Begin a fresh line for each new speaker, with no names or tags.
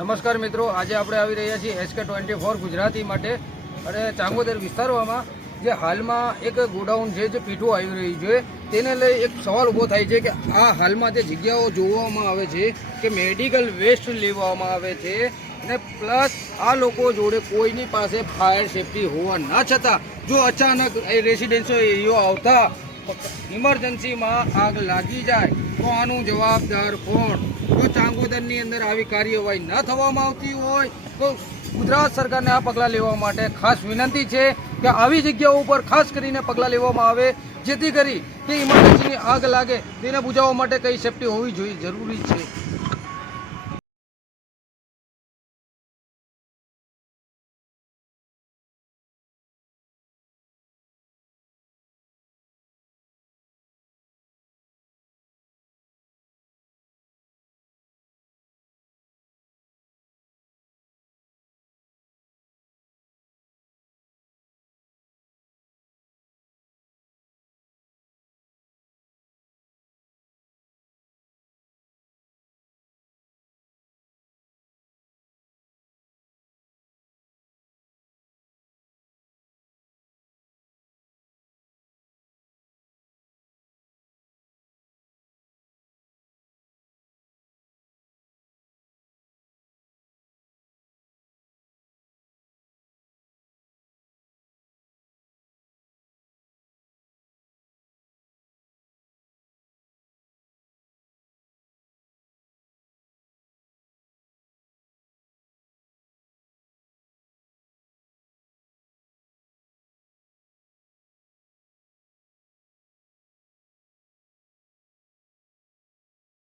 નમસ્કાર મિત્રો, આજે આપણે આવી રહ્યા છીએ એસકે ટ્વેન્ટી ફોર ગુજરાતી માટે અને ચાંગોદર વિસ્તારોમાં જે હાલમાં એક ગોડાઉન છે જે પીઠું આવી રહ્યું છે, તેને લઈ એક સવાલ ઊભો થાય છે કે આ હાલમાં જે જગ્યાઓ જોવામાં આવે છે કે મેડિકલ વેસ્ટ લેવામાં આવે છે અને પ્લસ આ લોકો જોડે કોઈની પાસે ફાયર સેફટી હોવા ના છતાં જો અચાનક એ રેસિડેન્શિયલ એરિયો આવતા ઇમરજન્સીમાં આગ લાગી જાય, તો આનું જવાબદાર કોણ? જો અંદર આવી કાર્યવાહી ન થવામાં આવતી હોય તો ગુજરાત સરકારને આ પગલાં લેવા માટે ખાસ વિનંતી છે કે આવી જગ્યાઓ ઉપર ખાસ કરીને પગલાં લેવામાં આવે, જેથી કરી કે ઇમરજન્સીની આગ લાગે, તેને બુજાવવા માટે કઈ સેફટી હોવી જોઈએ, જરૂરી છે.